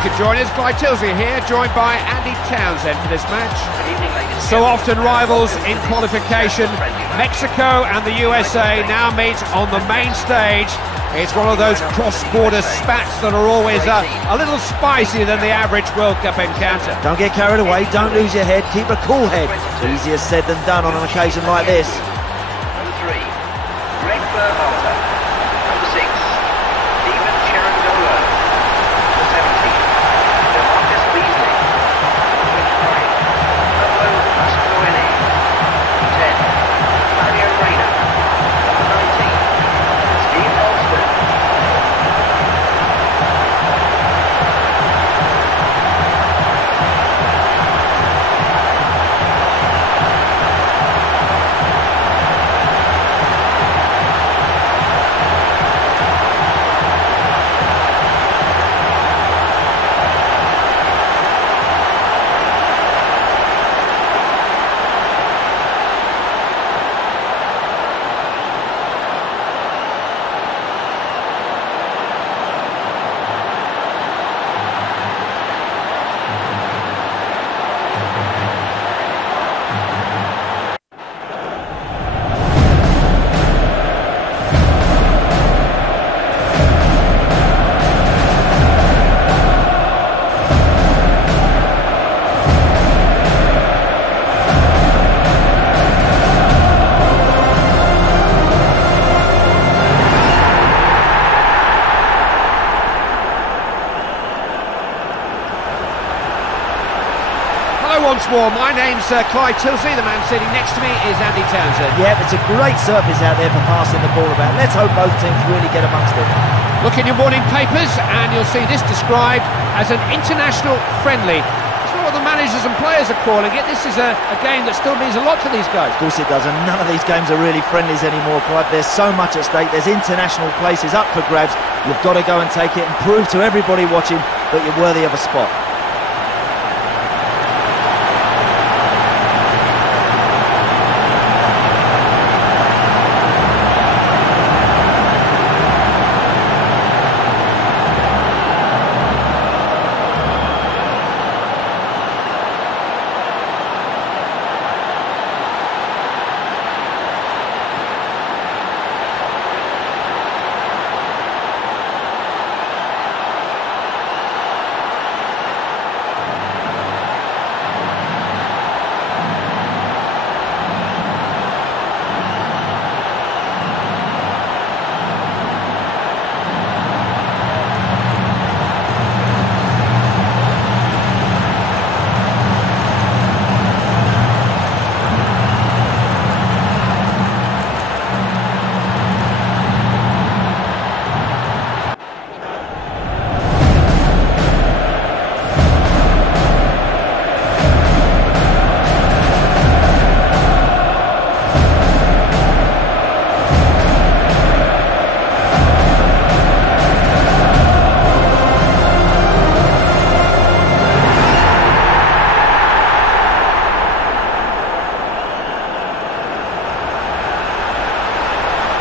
you could join us. Clyde Tilsley here, joined by Andy Townsend for this match. Good evening, ladies and So gentlemen. often rivals in qualification. Mexico and the USA now meet on the main stage. It's one of those cross-border spats that are always a little spicier than the average World Cup encounter. Don't get carried away, don't lose your head, keep a cool head. Easier said than done on an occasion like this. Number 3, Greg Berhalter. Number 6, Steven Cherundolo. Number 17, DeMarcus Beasley. Number 29, Pablo Mastroeni. Number 10, Mario Reina. Number 19, Steve Alston. Once more, my name's Clyde Tilsley. The man sitting next to me is Andy Townsend. Yeah, it's a great surface out there for passing the ball about. Let's hope both teams really get amongst it. Look in your morning papers and you'll see this described as an international friendly. That's what all the managers and players are calling it. This is a game that still means a lot to these guys. Of course it does, and none of these games are really friendlies anymore, Clive. There's so much at stake. There's international places up for grabs. You've got to go and take it and prove to everybody watching that you're worthy of a spot.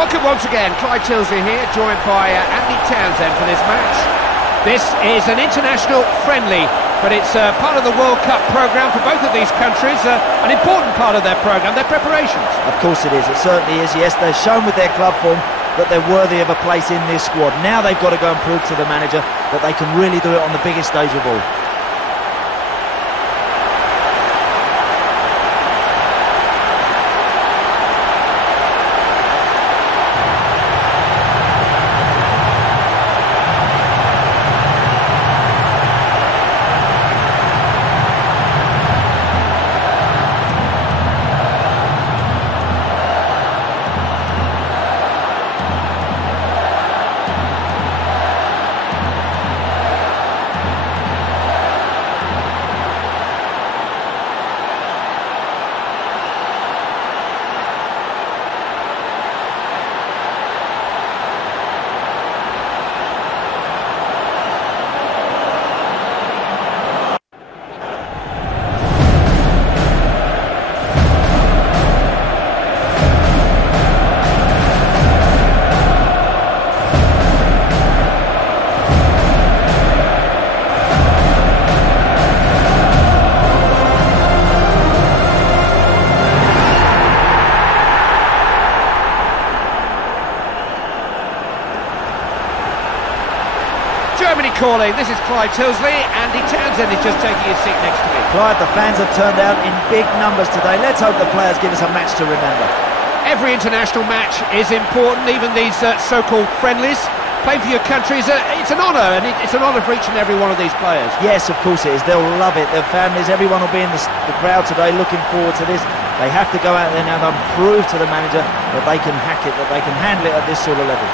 Welcome once again, Clyde Tilsley here, joined by Andy Townsend for this match. This is an international friendly, but it's part of the World Cup programme for both of these countries, an important part of their programme, their preparations. Of course it is, it certainly is. Yes, they've shown with their club form that they're worthy of a place in this squad. Now they've got to go and prove to the manager that they can really do it on the biggest stage of all. Ceremony calling. This is Clyde Tilsley. Andy Townsend is just taking his seat next to me. Clyde, the fans have turned out in big numbers today. Let's hope the players give us a match to remember. Every international match is important, even these so-called friendlies. Playing for your country, it's an honour, and it's an honour for each and every one of these players. Yes, of course it is. They'll love it. Their families, everyone will be in the crowd today looking forward to this. They have to go out there now and prove to the manager that they can hack it, that they can handle it at this sort of level.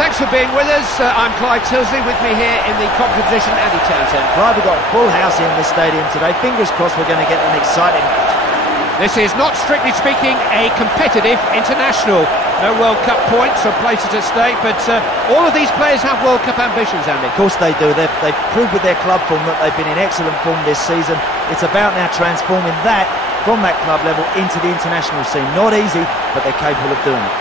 Thanks for being with us. I'm Clyde Tilsley. With me here in the competition, Andy Townsend. Right, we've got a full house in the stadium today. Fingers crossed we're going to get an exciting match. This is not, strictly speaking, a competitive international. No World Cup points or places at stake, but all of these players have World Cup ambitions, Andy. Of course they do. They've proved with their club form that they've been in excellent form this season. It's about now transforming that from that club level into the international scene. Not easy, but they're capable of doing it.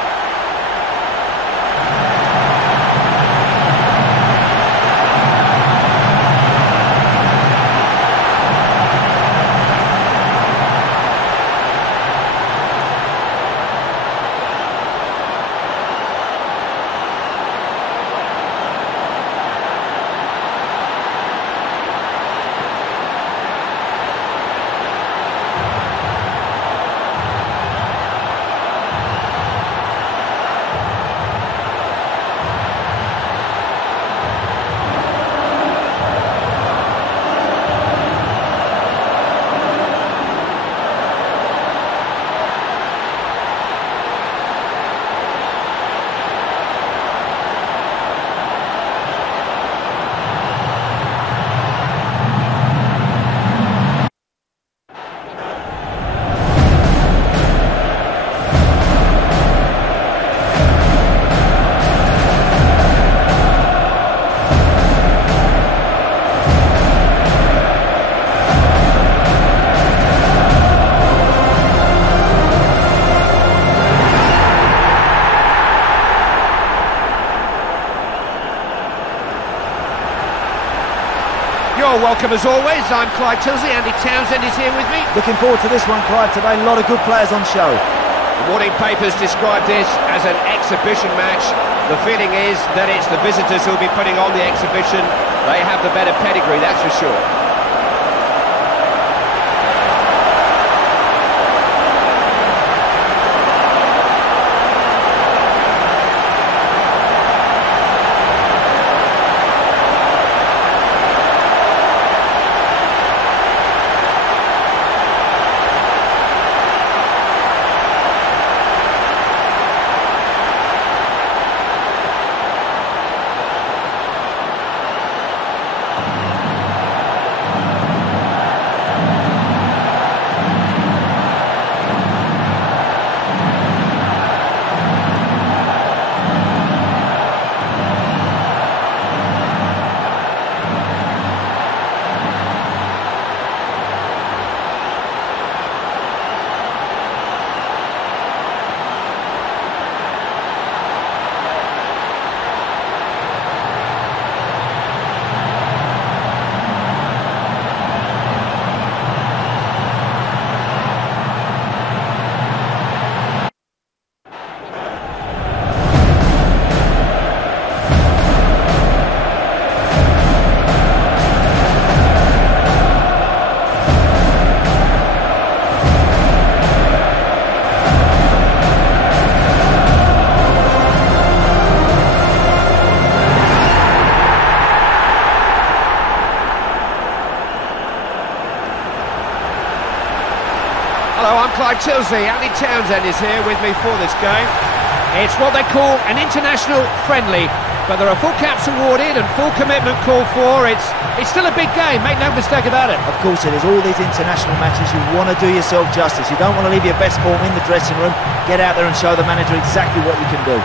You're welcome as always. I'm Clyde Tilsley. Andy Townsend is here with me. Looking forward to this one, Clyde, today. A lot of good players on show. The morning papers describe this as an exhibition match. The feeling is that it's the visitors who'll be putting on the exhibition. They have the better pedigree, that's for sure. Hello, I'm Clyde Tilsley. Andy Townsend is here with me for this game. It's what they call an international friendly, but there are full caps awarded and full commitment called for. It's still a big game, make no mistake about it. Of course it is. All these international matches, you want to do yourself justice. You don't want to leave your best form in the dressing room. Get out there and show the manager exactly what you can do.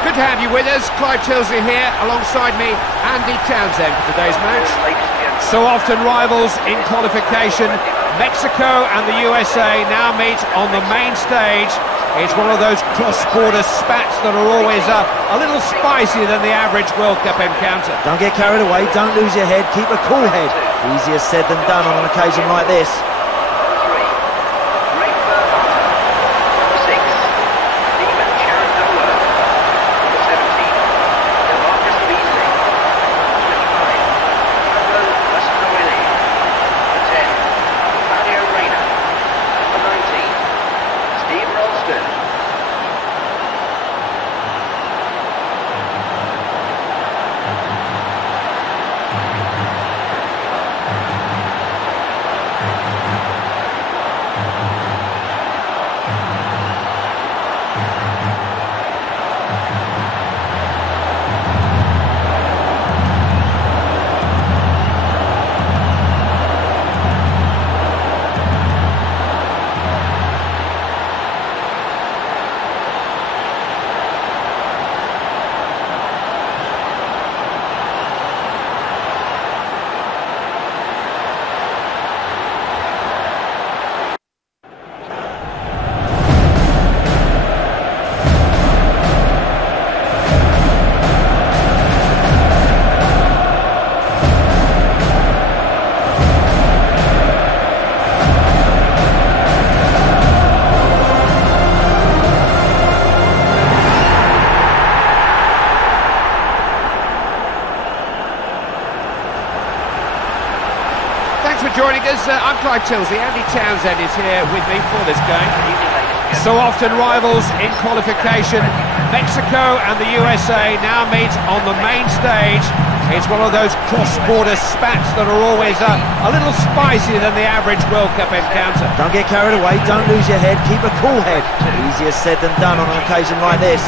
Good to have you with us. Clyde Tilsley here, alongside me, Andy Townsend for today's match. So often rivals in qualification, Mexico and the USA now meet on the main stage. It's one of those cross-border spats that are always a little spicier than the average World Cup encounter. Don't get carried away, don't lose your head, keep a cool head. Easier said than done on an occasion like this. Thanks for joining us. I'm Clyde Tilsley. Andy Townsend is here with me for this game. So often rivals in qualification, Mexico and the USA now meet on the main stage. It's one of those cross-border spats that are always a little spicier than the average World Cup encounter. Don't get carried away, don't lose your head, keep a cool head. Easier said than done on an occasion like this.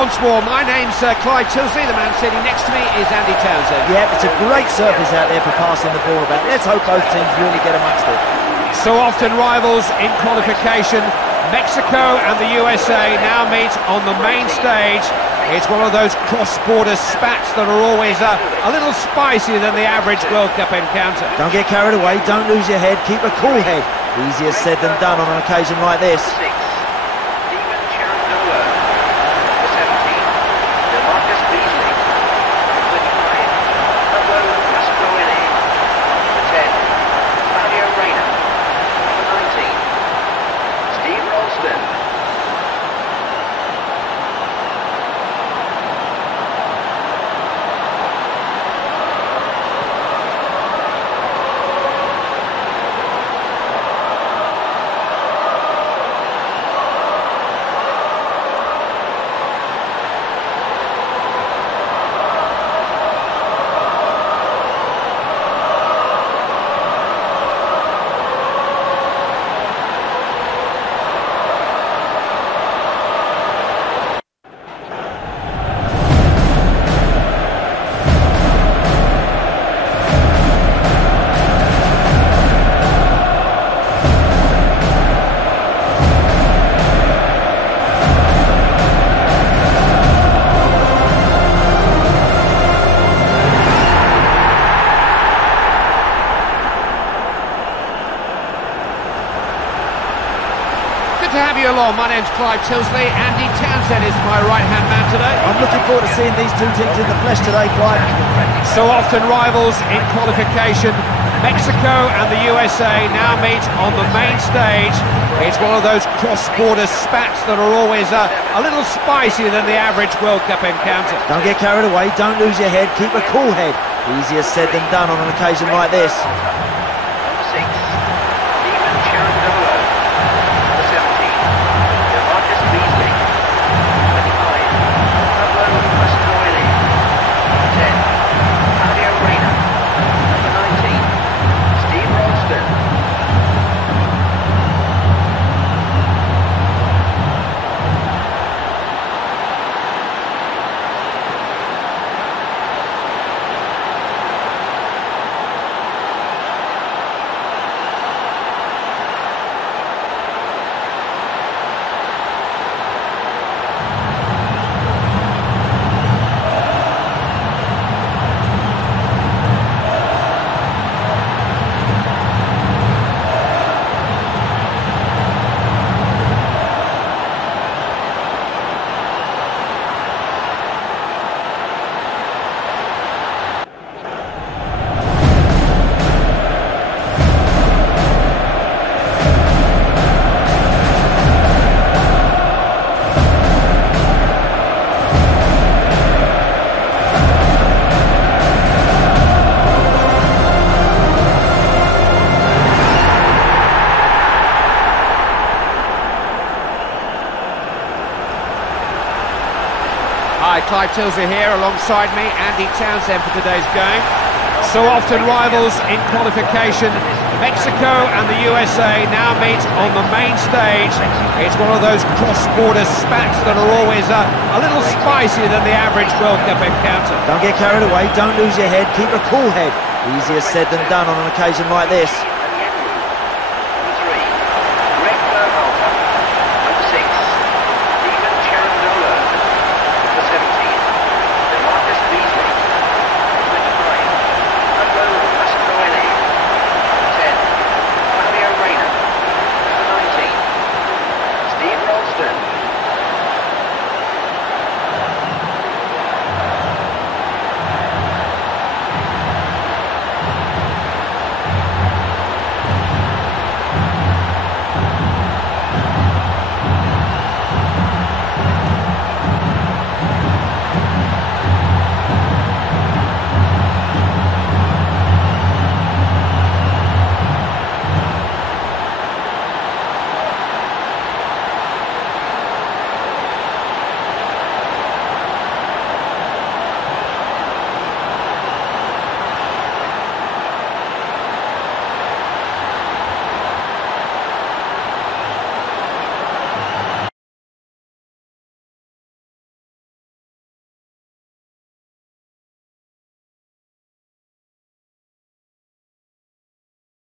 once more. My name's Clyde Tilsley. The man sitting next to me is Andy Townsend. Yeah, it's a great surface out there for passing the ball about. Let's hope both teams really get amongst it. So often rivals in qualification. Mexico and the USA now meet on the main stage. It's one of those cross-border spats that are always a little spicier than the average World Cup encounter. Don't get carried away, don't lose your head, keep a cool head. Easier said than done on an occasion like this. To have you along. My name's Clyde Tilsley. Andy Townsend is my right-hand man today. I'm looking forward to seeing these two teams in the flesh today, Clyde. So often rivals in qualification. Mexico and the USA now meet on the main stage. It's one of those cross-border spats that are always a little spicier than the average World Cup encounter. Don't get carried away, don't lose your head, keep a cool head. Easier said than done on an occasion like this. Hi, Clyde Tilsley here, alongside me, Andy Townsend for today's game. So often rivals in qualification. Mexico and the USA now meet on the main stage. It's one of those cross-border spats that are always a little spicier than the average World Cup encounter. Don't get carried away, don't lose your head, keep a cool head. Easier said than done on an occasion like this.